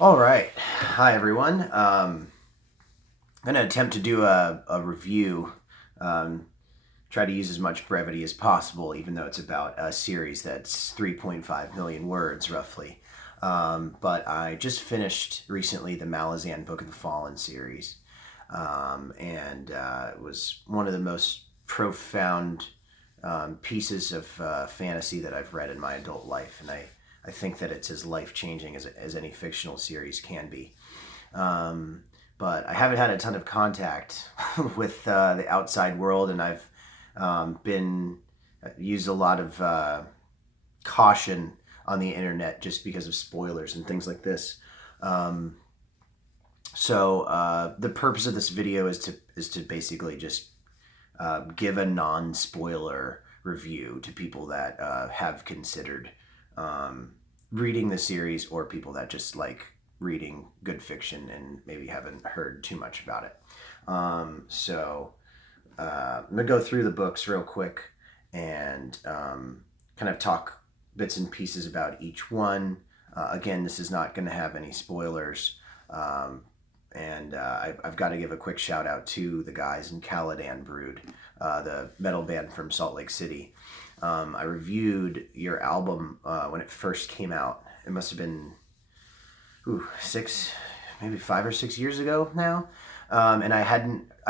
All right. Hi, everyone. I'm going to attempt to do a review, um, try to use as much brevity as possible, even though it's about a series that's 3.5 million words, roughly. But I just finished recently the Malazan Book of the Fallen series. And it was one of the most profound pieces of fantasy that I've read in my adult life. And I think that it's as life changing as any fictional series can be. Um, but I haven't had a ton of contact with the outside world, and I've been used a lot of caution on the internet just because of spoilers and things like this. Um, so the purpose of this video is to basically just give a non-spoiler review to people that have considered um, reading the series, or people that just like reading good fiction and maybe haven't heard too much about it. I'm gonna go through the books real quick and kind of talk bits and pieces about each one. Again, this is not going to have any spoilers. Um, and I've got to give a quick shout out to the guys in Caladan Brood, the metal band from Salt Lake City. I reviewed your album when it first came out. It must have been six, maybe 5 or 6 years ago now. And I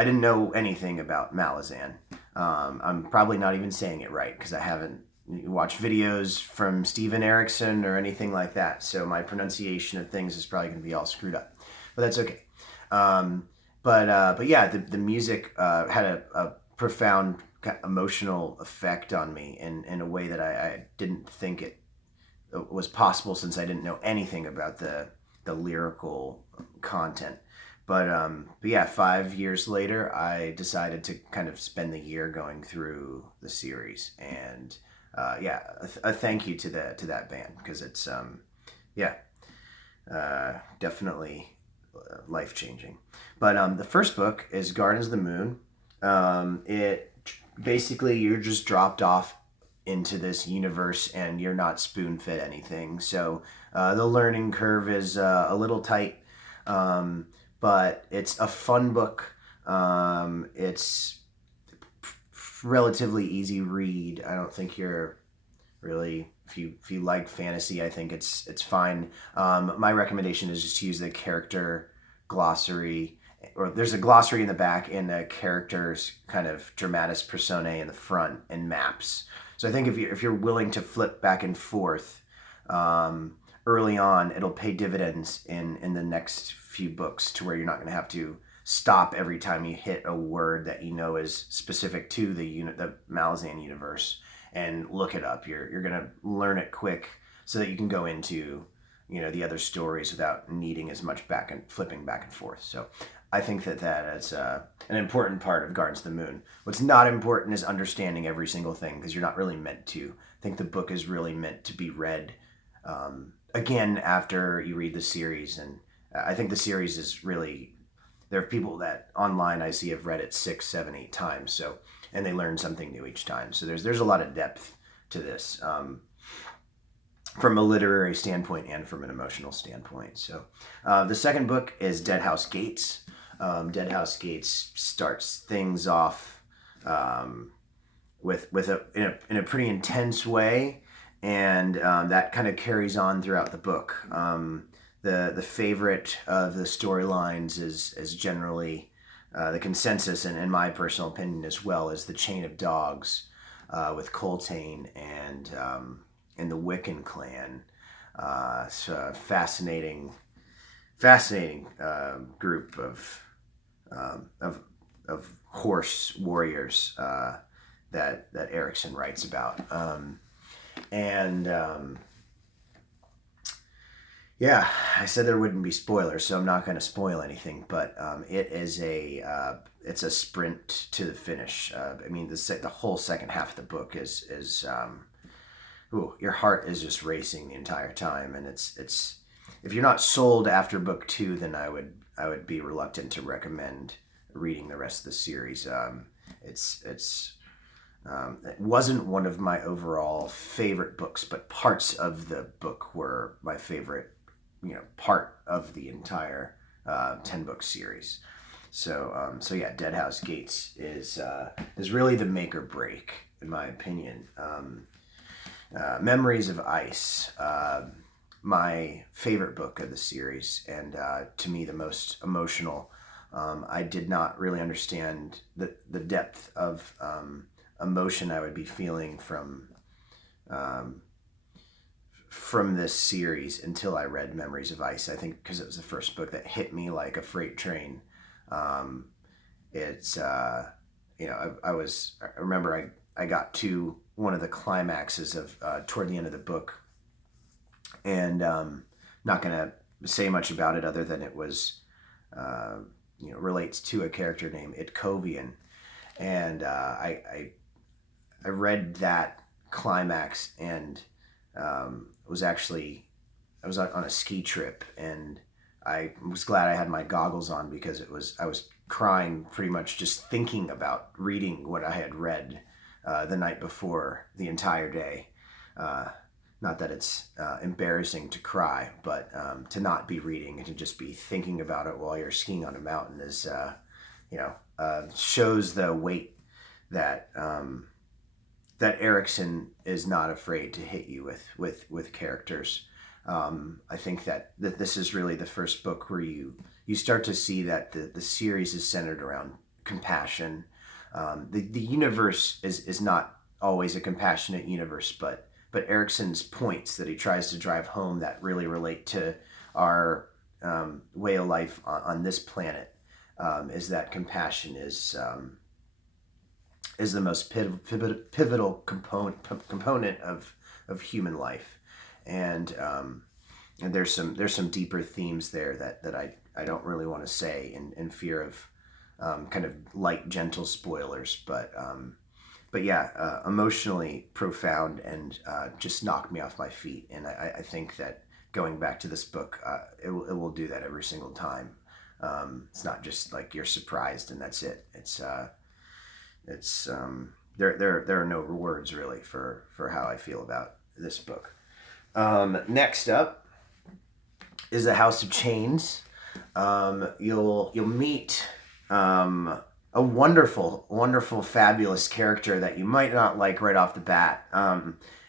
didn't know anything about Malazan. I'm probably not even saying it right because I haven't watched videos from Steven Erikson or anything like that. So my pronunciation of things is probably going to be all screwed up, but that's okay. But yeah, the music had a profound emotional effect on me in a way that I didn't think it was possible, since I didn't know anything about the lyrical content. But yeah, 5 years later, I decided to kind of spend the year going through the series, and yeah, a thank you to that band, because it's yeah, definitely life changing. But the first book is Gardens of the Moon. It basically, you're just dropped off into this universe and you're not spoon fed anything. So the learning curve is a little tight, um, but it's a fun book. It's relatively easy read. I don't think you're really, if you like fantasy, I think it's fine. My recommendation is just to use the character glossary, or there's a glossary in the back and the characters kind of dramatis personae in the front, and maps. So I think if you're willing to flip back and forth early on, it'll pay dividends in the next few books, to where you're not going to have to stop every time you hit a word that you know is specific to the Malazan universe, and look it up. You're gonna learn it quick, so that you can go into the other stories without needing as much back and flipping back and forth. So I think that is an important part of Gardens of the Moon. What's not important is understanding every single thing, because you're not really meant to. I think the book is really meant to be read again after you read the series, and I think the series is really, there are people that online I see have read it 6, 7, 8 times. So, and they learn something new each time. So there's a lot of depth to this, from a literary standpoint and from an emotional standpoint. So the second book is Dead House Gates. Dead House Gates starts things off with in a pretty intense way, and that kind of carries on throughout the book. The favorite of the storylines is generally the consensus, and in my personal opinion as well, is the Chain of Dogs, with Coltane and the Wiccan clan. It's a fascinating group um, of of horse warriors that Erikson writes about. And Yeah, I said there wouldn't be spoilers, so I'm not going to spoil anything. But it's a sprint to the finish. I mean, the whole second half of the book is ooh, your heart is just racing the entire time, and it's if you're not sold after book two, then I would be reluctant to recommend reading the rest of the series. It wasn't one of my overall favorite books, but parts of the book were my favorite part of the entire 10-book series. So yeah, Deadhouse Gates is really the make or break, in my opinion. Memories of Ice, my favorite book of the series, and to me the most emotional. I did not really understand the depth of emotion I would be feeling from this series until I read Memories of Ice. I think because it was the first book that hit me like a freight train. It's I remember I got to one of the climaxes of toward the end of the book, and not gonna say much about it other than it was relates to a character named Itkovian, and I read that climax and I was on a ski trip, and I was glad I had my goggles on because I was crying pretty much just thinking about reading what I had read the night before the entire day. Not that it's embarrassing to cry, but to not be reading and to just be thinking about it while you're skiing on a mountain is, shows the weight that that Erikson is not afraid to hit you with characters. I think that this is really the first book where you start to see that the series is centered around compassion. The universe is not always a compassionate universe, but Erikson's points that he tries to drive home that really relate to our way of life on this planet is that compassion is the most pivotal component of human life, and there's some deeper themes there that I don't really want to say in fear of kind of light, gentle spoilers, but yeah, emotionally profound and just knocked me off my feet. And I think that going back to this book, it will do that every single time. It's not just like you're surprised and that's it. It's there are no words really for how I feel about this book. Next up is The House of Chains. You'll meet a wonderful, fabulous character that you might not like right off the bat.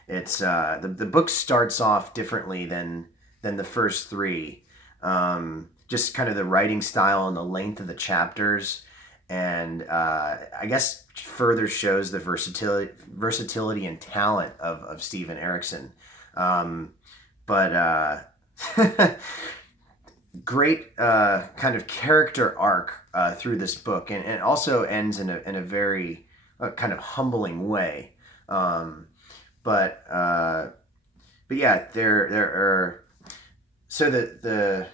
It's the book starts off differently than the first three. Just kind of the writing style and the length of the chapters, and I guess further shows the versatility and talent of Steven Erikson. But great kind of character arc through this book, and it also ends in a very kind of humbling way. But yeah, there are so the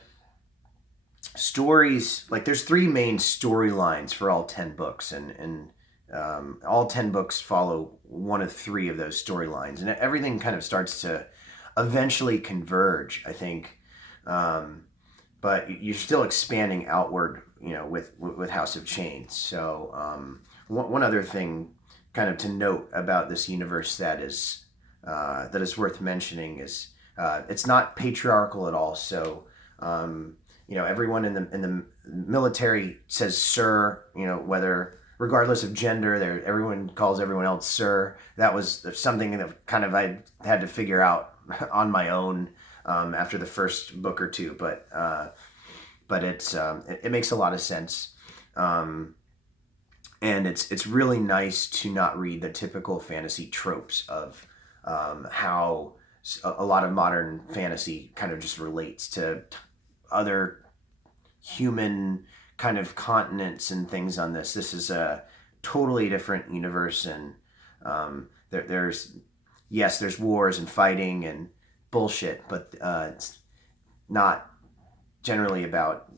stories, like there's three main storylines for all 10 books, and all 10 books follow one of three of those storylines, and everything kind of starts to eventually converge, I think. But you're still expanding outward, with House of Chains. So one other thing kind of to note about this universe that is worth mentioning is it's not patriarchal at all. So everyone in the military says sir, whether regardless of gender, everyone calls everyone else sir. That was something that kind of I had to figure out on my own after the first book or two, but it makes a lot of sense, and it's really nice to not read the typical fantasy tropes of how a lot of modern fantasy kind of just relates to other human kind of continents and things on this. This is a totally different universe, and there's wars and fighting and bullshit, but it's not generally about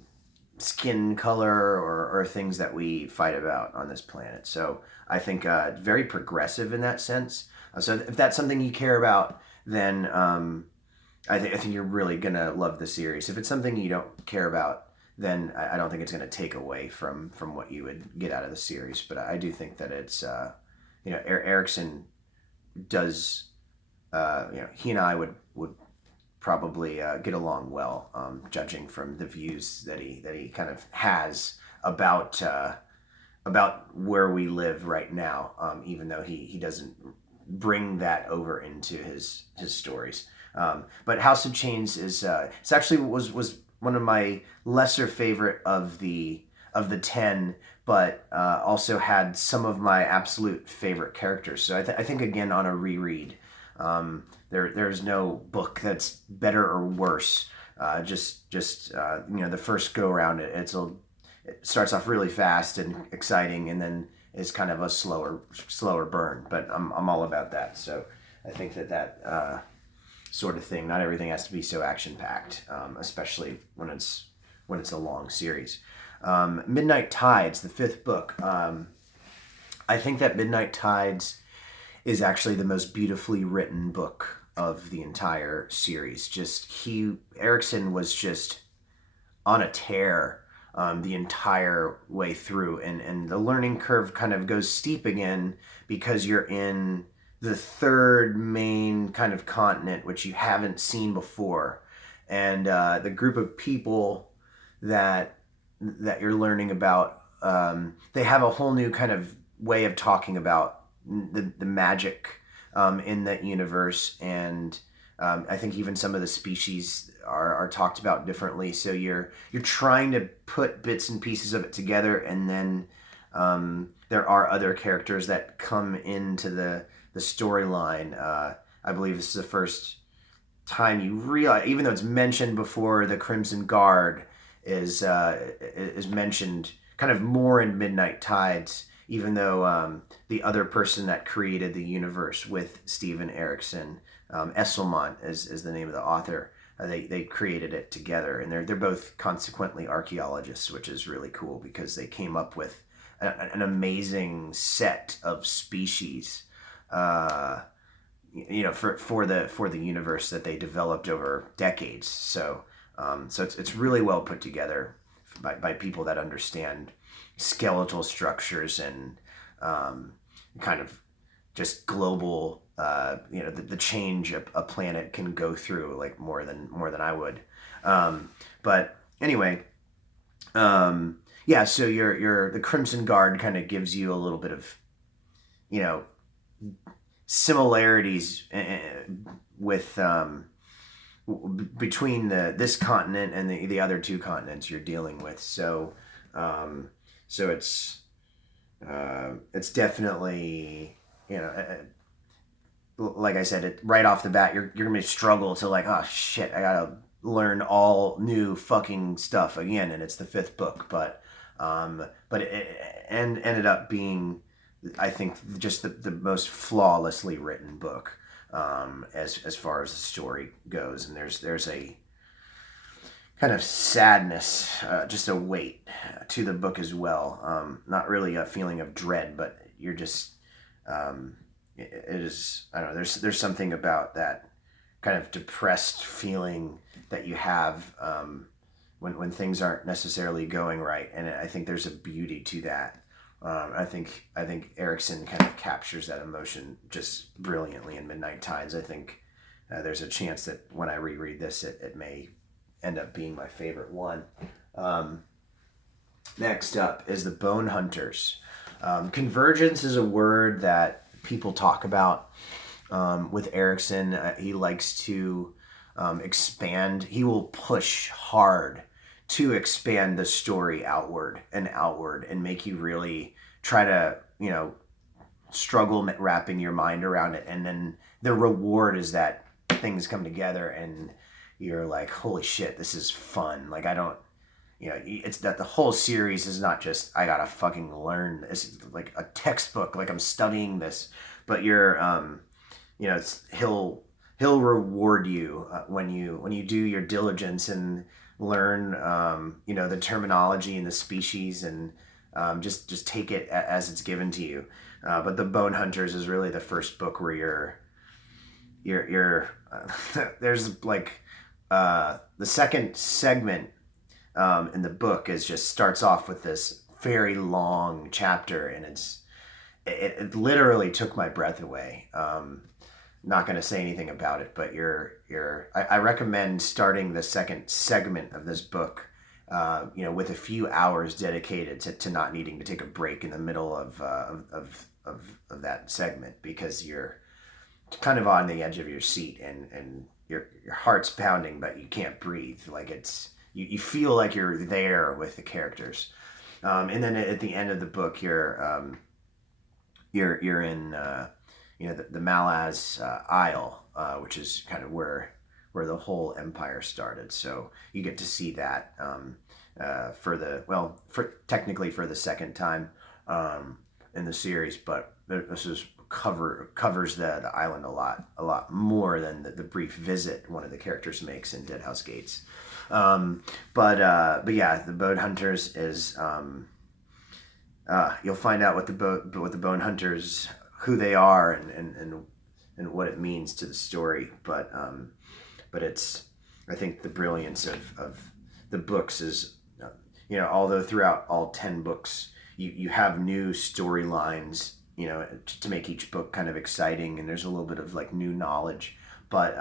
skin color or things that we fight about on this planet. So I think very progressive in that sense. So if that's something you care about, then I think you're really gonna love the series. If it's something you don't care about, then I don't think it's gonna take away from what you would get out of the series. But I do think that it's Erikson does he and I would probably get along well, judging from the views that he kind of has about where we live right now, even though he doesn't bring that over into his stories. But House of Chains is it's actually was one of my lesser favorite of the 10, but also had some of my absolute favorite characters. So I think again on a reread, there's no book that's better or worse. Just the first go around it starts off really fast and exciting, and then is kind of a slower burn. But I'm all about that. So I think that sort of thing. Not everything has to be so action packed, especially when it's a long series. Midnight Tides, the 5th book. I think that Midnight Tides is actually the most beautifully written book of the entire series. Erikson was just on a tear the entire way through, and the learning curve kind of goes steep again because you're in the 3rd main kind of continent, which you haven't seen before, and the group of people that you're learning about, they have a whole new kind of way of talking about the magic in that universe, and I think even some of the species are talked about differently. So you're trying to put bits and pieces of it together, and then there are other characters that come into the storyline. I believe this is the first time you realize, even though it's mentioned before, the Crimson Guard is mentioned kind of more in Midnight Tides, even though the other person that created the universe with Steven Erikson, Esselmont is the name of the author, they created it together, and they're both consequently archaeologists, which is really cool because they came up with an amazing set of species, for the universe that they developed over decades. So it's really well put together by people that understand skeletal structures and kind of just global, the change a planet can go through, like more than I would. But anyway, so the Crimson Guard kind of gives you a little bit of, similarities with between this continent and the other 2 continents you're dealing with. So it's definitely, like I said, right off the bat, you're gonna struggle to like, oh shit, I gotta learn all new fucking stuff again, and it's the 5th book, but it ended up being, I think, just the most flawlessly written book, as far as the story goes, and there's a kind of sadness, just a weight to the book as well. Not really a feeling of dread, but you're just, it is, I don't know, there's something about that kind of depressed feeling that you have when things aren't necessarily going right, and I think there's a beauty to that. I think Erikson kind of captures that emotion just brilliantly in Midnight Tides. I think there's a chance that when I reread this, it may end up being my favorite one. Next up is the Bone Hunters. Convergence is a word that people talk about with Erikson. He likes to expand. He will push hard to expand the story outward and make you really try to, struggle wrapping your mind around it. And then the reward is that things come together and you're like, holy shit, this is fun. Like, I don't, it's that the whole series is not just, I gotta fucking learn. It's like a textbook, like I'm studying this, but you're, he'll reward you when you do your diligence and learn, the terminology and the species, and just take it as it's given to you. But the Bone Hunters is really the first book where you're there's like the second segment in the book starts off with this very long chapter, and it literally took my breath away. not going to say anything about it, but I recommend starting the second segment of this book, with a few hours dedicated to not needing to take a break in the middle of that segment, because you're kind of on the edge of your seat, and your heart's pounding, but you can't breathe. Like you feel like you're there with the characters. And then at the end of the book, you're in the Malaz Isle, which is kind of where the whole empire started. So you get to see that technically for the second time in the series, but this is covers the island a lot more than the brief visit one of the characters makes in Deadhouse Gates. But yeah, the Bone Hunters is you'll find out what the Bone Hunters, who they are, and what it means to the story. But it's, I think the brilliance of the books is, although throughout all 10 books you have new storylines, to make each book kind of exciting, and there's a little bit of like new knowledge. But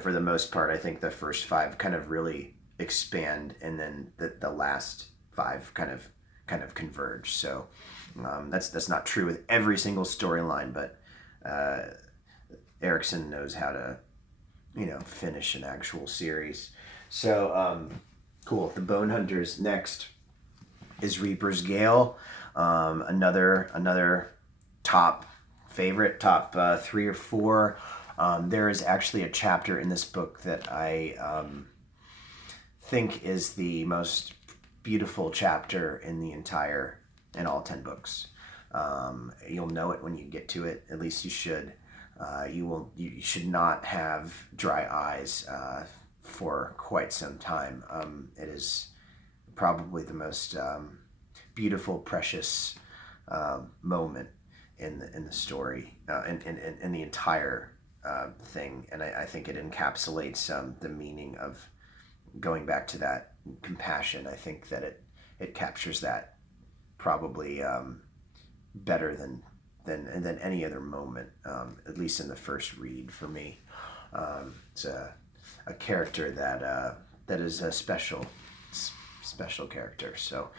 for the most part, I think the first 5 kind of really expand, and then the last 5 kind of converge. So that's not true with every single storyline, but Erikson knows how to finish an actual series. So cool. The Bone Hunters. Next is Reaper's Gale. Another top favorite, top 3 or 4. There is actually a chapter in this book that I think is the most beautiful chapter in all 10 books. You'll know it when you get to it. At least you should. You should not have dry eyes for quite some time. It is probably the most beautiful, precious moment in the story, in the entire thing, and I think it encapsulates the meaning of going back to that compassion. I think that it captures that probably better than any other moment, at least in the first read for me. It's a character that is a special character. So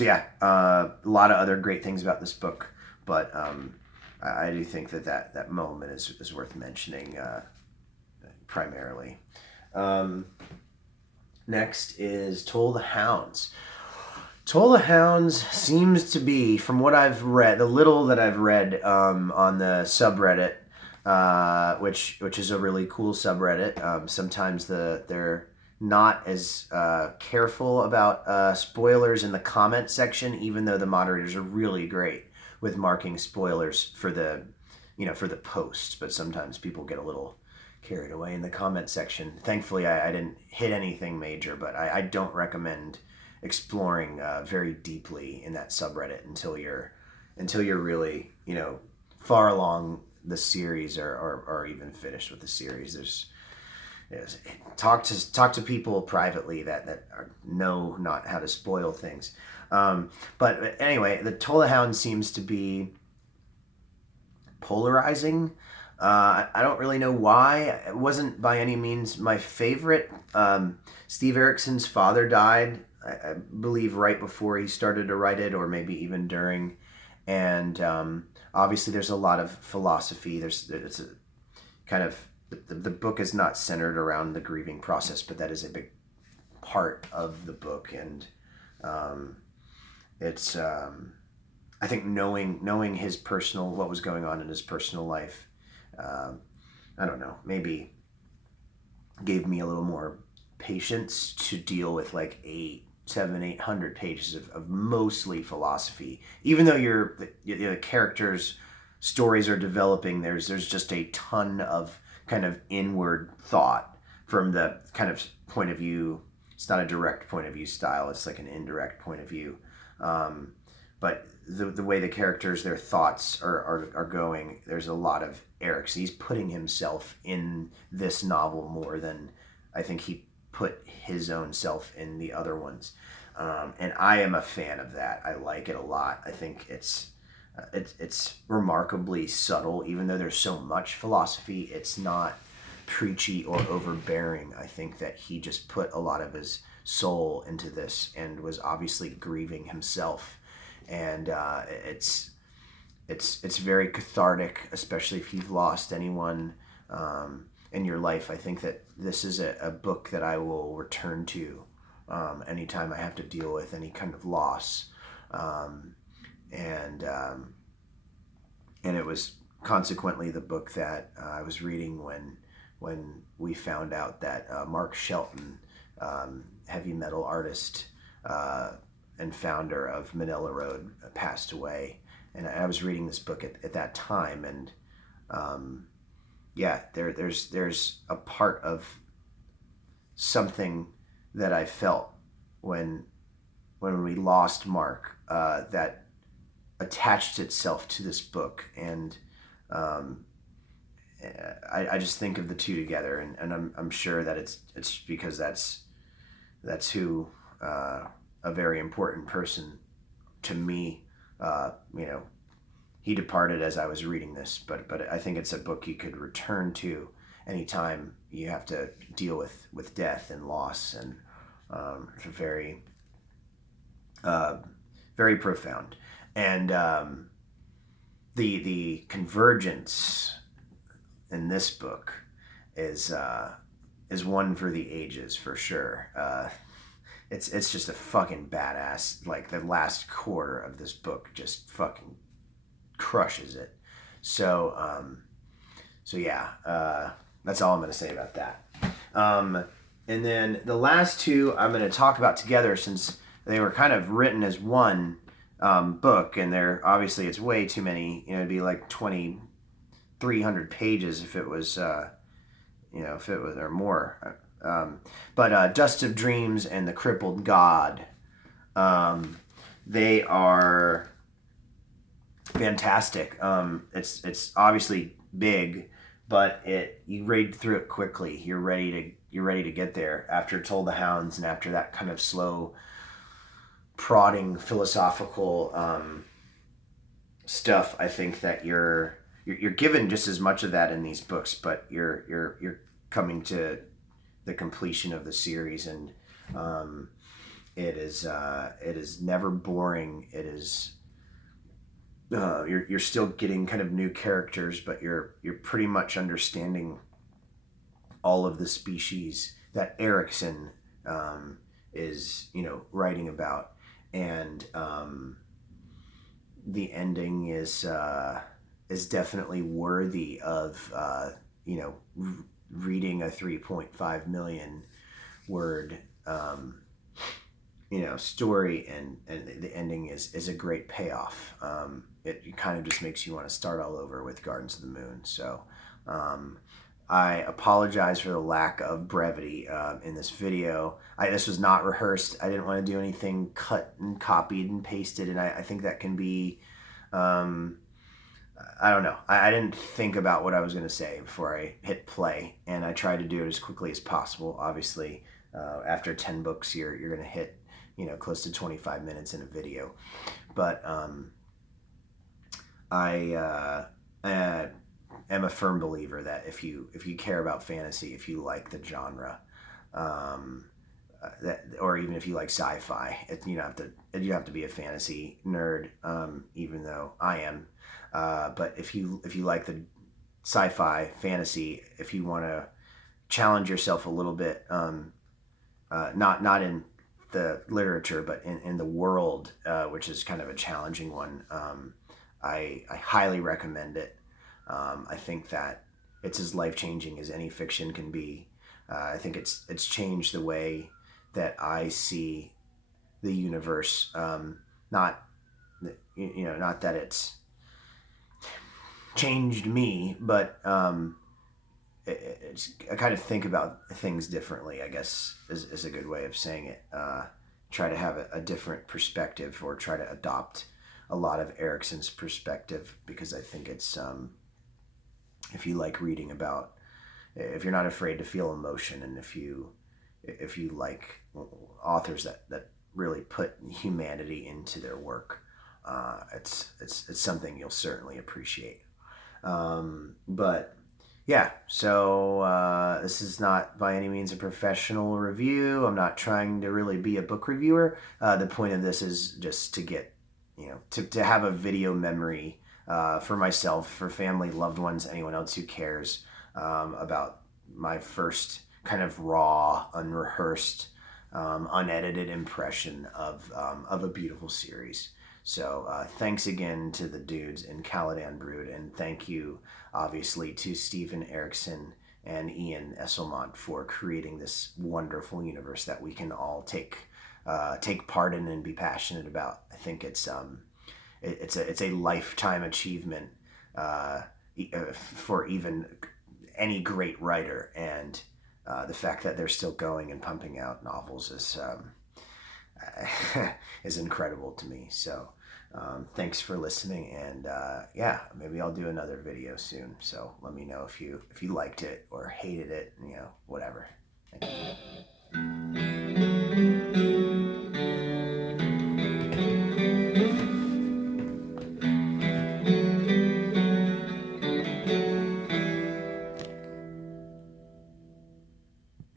yeah, a lot of other great things about this book, but I do think that moment is worth mentioning primarily. Next is Toll the Hounds. Toll the Hounds seems to be, from what I've read, the little that I've read on the subreddit, which is a really cool subreddit. Sometimes they're not as careful about spoilers in the comment section, even though the moderators are really great with marking spoilers for the posts. But sometimes people get a little carried away in the comment section. Thankfully, I didn't hit anything major, but I don't recommend exploring very deeply in that subreddit until you're really far along the series or even finished with the series. Talk to people privately that know not how to spoil things. But anyway, the Toll the Hound seems to be polarizing. I don't really know why. It wasn't by any means my favorite. Steve Erikson's father died, I believe, right before he started to write it, or maybe even during. And obviously, there's a lot of philosophy. It's a kind of the book is not centered around the grieving process, but that is a big part of the book. And it's I think knowing his personal, what was going on in his personal life. I don't know, maybe gave me a little more patience to deal with like 800 pages of mostly philosophy. Even though the characters' stories are developing, there's just a ton of kind of inward thought from the kind of point of view. It's not a direct point of view style, it's like an indirect point of view. But the way the characters, their thoughts are going, there's a lot of Erikson. He's putting himself in this novel more than I think he put his own self in the other ones. And I am a fan of that. I like it a lot. I think it's it's remarkably subtle. Even though there's so much philosophy, it's not preachy or overbearing. I think that he just put a lot of his soul into this and was obviously grieving himself, and it's very cathartic, especially if you've lost anyone in your life. I think that this is a book that I will return to anytime I have to deal with any kind of loss. And it was consequently the book that I was reading when we found out that Mark Shelton, heavy metal artist and founder of Manila Road, passed away. And I was reading this book at that time, and there's a part of something that I felt when we lost Mark that attached itself to this book, and I just think of the two together, and I'm sure that it's because that's who a very important person to me. He departed as I was reading this, but I think it's a book you could return to anytime you have to deal with death and loss, and it's very very profound. And the convergence in this book is one for the ages, for sure. It's just a fucking badass. Like, the last quarter of this book just fucking crushes it. So yeah, that's all I'm going to say about that. And then the last two I'm going to talk about together, since they were kind of written as one book, and they're obviously, it's way too many. It'd be like 2,300 pages if it was or more. But Dust of Dreams and The Crippled God, they are fantastic. It's obviously big, but you read through it quickly. You're ready to get there after Toll the Hounds, and after that kind of slow, prodding philosophical stuff. I think that you're given just as much of that in these books, but you're coming to the completion of the series, and it is never boring. It is you're still getting kind of new characters, but you're pretty much understanding all of the species that Erikson is writing about, and the ending is definitely worthy of reading a 3.5 million word story, and the ending is a great payoff. It kind of just makes you want to start all over with Gardens of the Moon. So I apologize for the lack of brevity in this video. This was not rehearsed. I didn't want to do anything cut and copied and pasted, and I think that can be I don't know. I didn't think about what I was going to say before I hit play, and I tried to do it as quickly as possible. Obviously, after 10 books, you're going to hit close to 25 minutes in a video. But I am a firm believer that if you care about fantasy, if you like the genre, or even if you like sci-fi, you don't have to be a fantasy nerd, even though I am. But if you like the sci-fi fantasy, if you want to challenge yourself a little bit, not in the literature, but in the world, which is kind of a challenging one, I highly recommend it. I think that it's as life-changing as any fiction can be. I think it's changed the way that I see the universe. Not that it's changed me, but I kind of think about things differently, I guess, is a good way of saying it. Try to have a different perspective, or try to adopt a lot of Erikson's perspective, because I think it's if you like reading about, if you're not afraid to feel emotion, and if you like authors that really put humanity into their work, it's something you'll certainly appreciate. But yeah, so this is not by any means a professional review. I'm not trying to really be a book reviewer. The point of this is just to get, to have a video memory for myself, for family, loved ones, anyone else who cares about my first kind of raw, unrehearsed, unedited impression of a beautiful series. So thanks again to the dudes in Caladan Brood, and thank you, obviously, to Stephen Erikson and Ian Esselmont for creating this wonderful universe that we can all take part in and be passionate about. I think it's a lifetime achievement for even any great writer, and the fact that they're still going and pumping out novels is incredible to me. So thanks for listening, and yeah, maybe I'll do another video soon. So let me know if you liked it or hated it, whatever. Thank you.